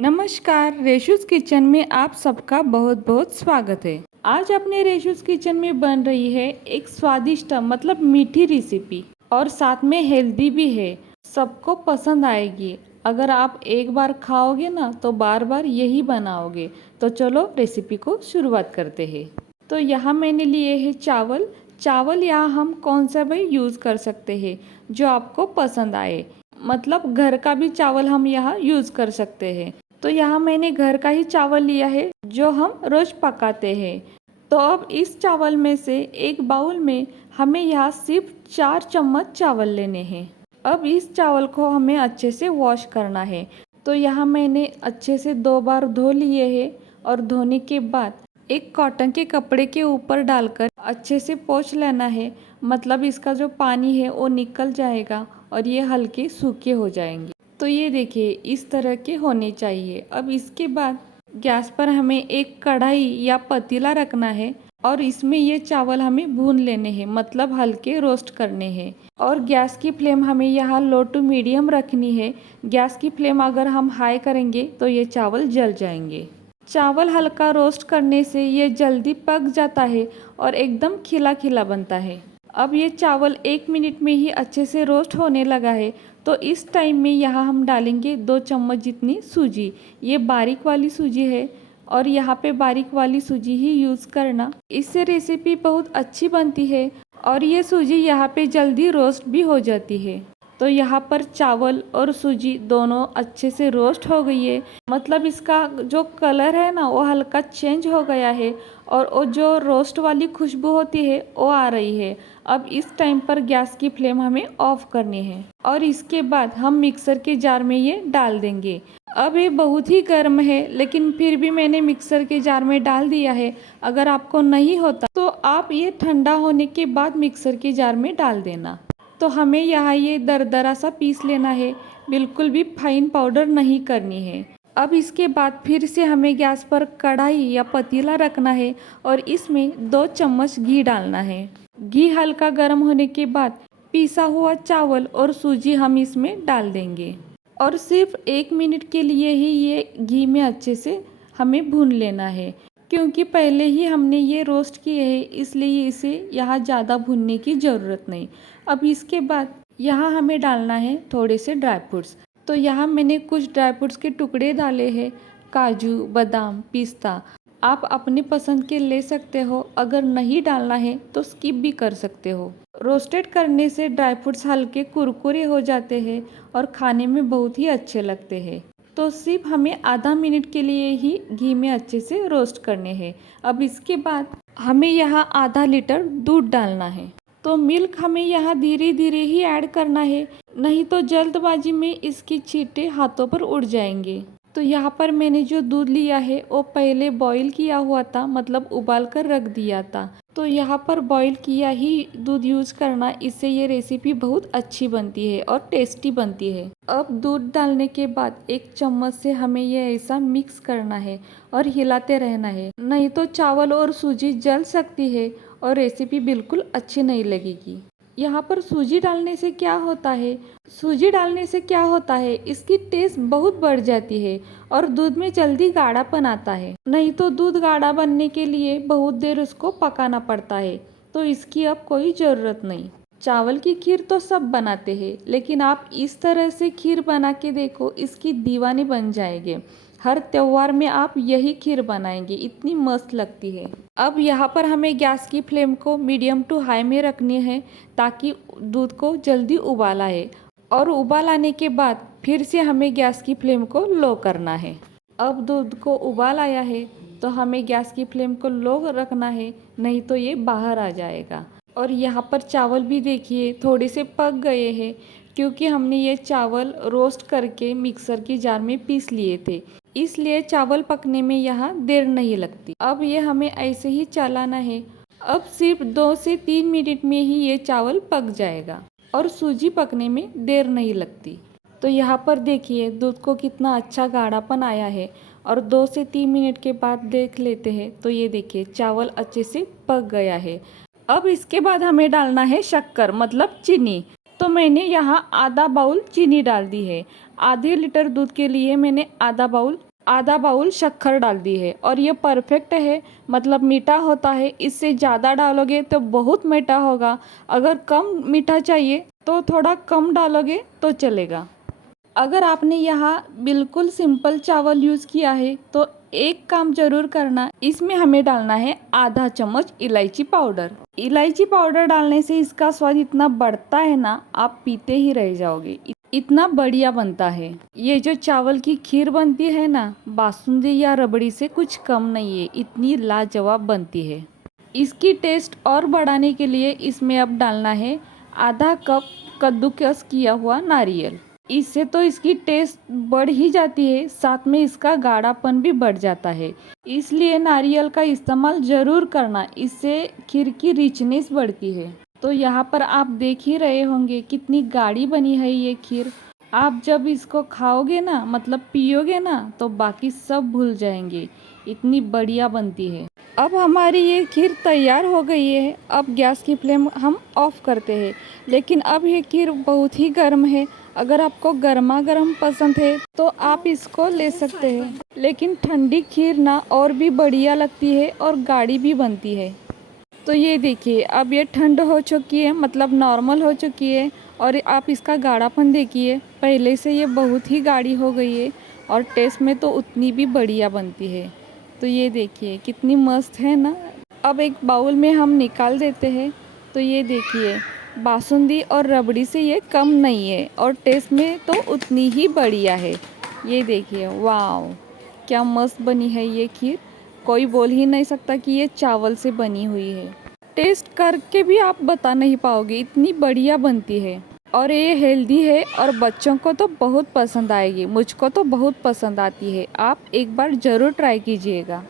नमस्कार, रेशूज़ किचन में आप सबका बहुत बहुत स्वागत है। आज अपने रेशूज़ किचन में बन रही है एक स्वादिष्ट मतलब मीठी रेसिपी और साथ में हेल्दी भी है। सबको पसंद आएगी। अगर आप एक बार खाओगे ना तो बार बार यही बनाओगे। तो चलो रेसिपी को शुरुआत करते हैं। तो यहाँ मैंने लिए है चावल। चावल यहाँ हम कौन सा भी यूज़ कर सकते हैं जो आपको पसंद आए। मतलब घर का भी चावल हम यहाँ यूज़ कर सकते हैं। तो यहाँ मैंने घर का ही चावल लिया है जो हम रोज पकाते हैं। तो अब इस चावल में से एक बाउल में हमें यहाँ सिर्फ 4 चम्मच चावल लेने हैं। अब इस चावल को हमें अच्छे से वॉश करना है। तो यहाँ मैंने अच्छे से 2 बार धो लिए हैं और धोने के बाद एक कॉटन के कपड़े के ऊपर डालकर अच्छे से पोंछ लेना है। मतलब इसका जो पानी है वो निकल जाएगा और ये हल्के सूखे हो जाएंगे। तो ये देखिए इस तरह के होने चाहिए। अब इसके बाद गैस पर हमें एक कढ़ाई या पतीला रखना है और इसमें ये चावल हमें भून लेने हैं, मतलब हल्के रोस्ट करने हैं। और गैस की फ्लेम हमें यहाँ लो टू मीडियम रखनी है। गैस की फ्लेम अगर हम हाई करेंगे तो ये चावल जल जाएंगे। चावल हल्का रोस्ट करने से ये जल्दी पक जाता है और एकदम खिला खिला बनता है। अब ये चावल 1 मिनट में ही अच्छे से रोस्ट होने लगा है। तो इस टाइम में यहाँ हम डालेंगे 2 चम्मच जितनी सूजी। ये बारीक वाली सूजी है और यहाँ पे बारीक वाली सूजी ही यूज़ करना। इससे रेसिपी बहुत अच्छी बनती है और ये सूजी यहाँ पे जल्दी रोस्ट भी हो जाती है। तो यहाँ पर चावल और सूजी दोनों अच्छे से रोस्ट हो गई है। मतलब इसका जो कलर है ना वो हल्का चेंज हो गया है और वो जो रोस्ट वाली खुशबू होती है वो आ रही है। अब इस टाइम पर गैस की फ्लेम हमें ऑफ करनी है और इसके बाद हम मिक्सर के जार में ये डाल देंगे। अब ये बहुत ही गर्म है लेकिन फिर भी मैंने मिक्सर के जार में डाल दिया है। अगर आपको नहीं होता तो आप ये ठंडा होने के बाद मिक्सर के जार में डाल देना। तो हमें यहाँ ये दरदरा सा पीस लेना है, बिल्कुल भी फाइन पाउडर नहीं करनी है। अब इसके बाद फिर से हमें गैस पर कढ़ाई या पतीला रखना है और इसमें 2 चम्मच घी डालना है। घी हल्का गर्म होने के बाद पिसा हुआ चावल और सूजी हम इसमें डाल देंगे और सिर्फ 1 मिनट के लिए ही ये घी में अच्छे से हमें भून लेना है। क्योंकि पहले ही हमने ये रोस्ट किए हैं इसलिए इसे यहाँ ज़्यादा भूनने की ज़रूरत नहीं। अब इसके बाद यहाँ हमें डालना है थोड़े से ड्राई फ्रूट्स। तो यहाँ मैंने कुछ ड्राई फ्रूट्स के टुकड़े डाले हैं, काजू, बादाम, पिस्ता। आप अपनी पसंद के ले सकते हो, अगर नहीं डालना है तो स्किप भी कर सकते हो। रोस्टेड करने से ड्राई फ्रूट्स हल्के कुरकुरे हो जाते हैं और खाने में बहुत ही अच्छे लगते हैं। तो सिर्फ हमें आधा मिनट के लिए ही घी में अच्छे से रोस्ट करने हैं। अब इसके बाद हमें यहाँ आधा लीटर दूध डालना है। तो मिल्क हमें यहाँ धीरे धीरे ही ऐड करना है, नहीं तो जल्दबाजी में इसकी छींटे हाथों पर उड़ जाएंगे। तो यहाँ पर मैंने जो दूध लिया है वो पहले बॉईल किया हुआ था, मतलब उबाल कर रख दिया था। तो यहाँ पर बॉईल किया ही दूध यूज़ करना, इससे ये रेसिपी बहुत अच्छी बनती है और टेस्टी बनती है। अब दूध डालने के बाद 1 चम्मच से हमें ये ऐसा मिक्स करना है और हिलाते रहना है, नहीं तो चावल और सूजी जल सकती है और रेसिपी बिल्कुल अच्छी नहीं लगेगी। यहाँ पर सूजी डालने से क्या होता है, इसकी टेस्ट बहुत बढ़ जाती है और दूध में जल्दी गाढ़ापन आता है। नहीं तो दूध गाढ़ा बनने के लिए बहुत देर उसको पकाना पड़ता है। तो इसकी अब कोई ज़रूरत नहीं। चावल की खीर तो सब बनाते हैं लेकिन आप इस तरह से खीर बना के देखो, इसकी दीवानी बन जाएंगे। हर त्योहार में आप यही खीर बनाएंगे, इतनी मस्त लगती है। अब यहाँ पर हमें गैस की फ्लेम को मीडियम टू हाई में रखनी है ताकि दूध को जल्दी उबाल आए। और उबाल आने के बाद फिर से हमें गैस की फ्लेम को लो करना है। अब दूध को उबाल आया है तो हमें गैस की फ्लेम को लो रखना है, नहीं तो ये बाहर आ जाएगा। और यहाँ पर चावल भी देखिए थोड़े से पक गए हैं, क्योंकि हमने ये चावल रोस्ट करके मिक्सर की जार में पीस लिए थे, इसलिए चावल पकने में यहाँ देर नहीं लगती। अब ये हमें ऐसे ही चलाना है। अब सिर्फ 2 से 3 मिनट में ही ये चावल पक जाएगा और सूजी पकने में देर नहीं लगती। तो यहाँ पर देखिए दूध को कितना अच्छा गाढ़ापन आया है और 2 से 3 मिनट के बाद देख लेते हैं तो ये देखिए चावल अच्छे से पक गया है। अब इसके बाद हमें डालना है शक्कर, मतलब चीनी। तो मैंने यहाँ आधा बाउल चीनी डाल दी है। आधे लीटर दूध के लिए मैंने आधा बाउल आधा बाउल शक्कर डाल दी है और ये परफेक्ट है, मतलब मीठा होता है। इससे ज़्यादा डालोगे तो बहुत मीठा होगा, अगर कम मीठा चाहिए तो थोड़ा कम डालोगे तो चलेगा। अगर आपने यहाँ बिल्कुल सिंपल चावल यूज़ किया है तो एक काम ज़रूर करना, इसमें हमें डालना है आधा चम्मच इलायची पाउडर। इलायची पाउडर डालने से इसका स्वाद इतना बढ़ता है ना, आप पीते ही रह जाओगे, इतना बढ़िया बनता है। ये जो चावल की खीर बनती है ना, बासुंदी या रबड़ी से कुछ कम नहीं है, इतनी लाजवाब बनती है। इसकी टेस्ट और बढ़ाने के लिए इसमें अब डालना है आधा कप कद्दूकस किया हुआ नारियल। इससे तो इसकी टेस्ट बढ़ ही जाती है, साथ में इसका गाढ़ापन भी बढ़ जाता है। इसलिए नारियल का इस्तेमाल ज़रूर करना, इससे खीर की रिचनेस बढ़ती है। तो यहाँ पर आप देख ही रहे होंगे कितनी गाढ़ी बनी है ये खीर। आप जब इसको खाओगे ना, मतलब पियोगे ना, तो बाकी सब भूल जाएंगे, इतनी बढ़िया बनती है। अब हमारी ये खीर तैयार हो गई है। अब गैस की फ्लेम हम ऑफ करते हैं। लेकिन अब ये खीर बहुत ही गर्म है, अगर आपको गर्मा गर्म पसंद है तो आप इसको ले सकते हैं। लेकिन ठंडी खीर ना और भी बढ़िया लगती है और गाढ़ी भी बनती है। तो ये देखिए, अब ये ठंड हो चुकी है, मतलब नॉर्मल हो चुकी है। और आप इसका गाढ़ापन देखिए, पहले से ये बहुत ही गाढ़ी हो गई है और टेस्ट में तो उतनी भी बढ़िया बनती है। तो ये देखिए कितनी मस्त है ना। अब एक बाउल में हम निकाल देते हैं। तो ये देखिए, बासुंदी और रबड़ी से ये कम नहीं है और टेस्ट में तो उतनी ही बढ़िया है। ये देखिए, वाह क्या मस्त बनी है ये खीर। कोई बोल ही नहीं सकता कि ये चावल से बनी हुई है। टेस्ट करके भी आप बता नहीं पाओगे, इतनी बढ़िया बनती है। और ये हेल्दी है और बच्चों को तो बहुत पसंद आएगी, मुझको तो बहुत पसंद आती है। आप एक बार ज़रूर ट्राई कीजिएगा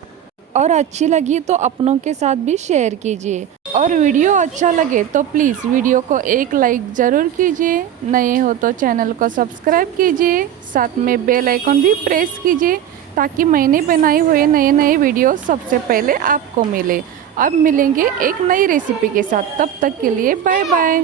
और अच्छी लगी तो अपनों के साथ भी शेयर कीजिए। और वीडियो अच्छा लगे तो प्लीज़ वीडियो को एक लाइक ज़रूर कीजिए। नए हो तो चैनल को सब्सक्राइब कीजिए, साथ में बेल आइकन भी प्रेस कीजिए ताकि मैंने बनाए हुए नए नए वीडियो सबसे पहले आपको मिले। अब मिलेंगे एक नई रेसिपी के साथ, तब तक के लिए बाय बाय।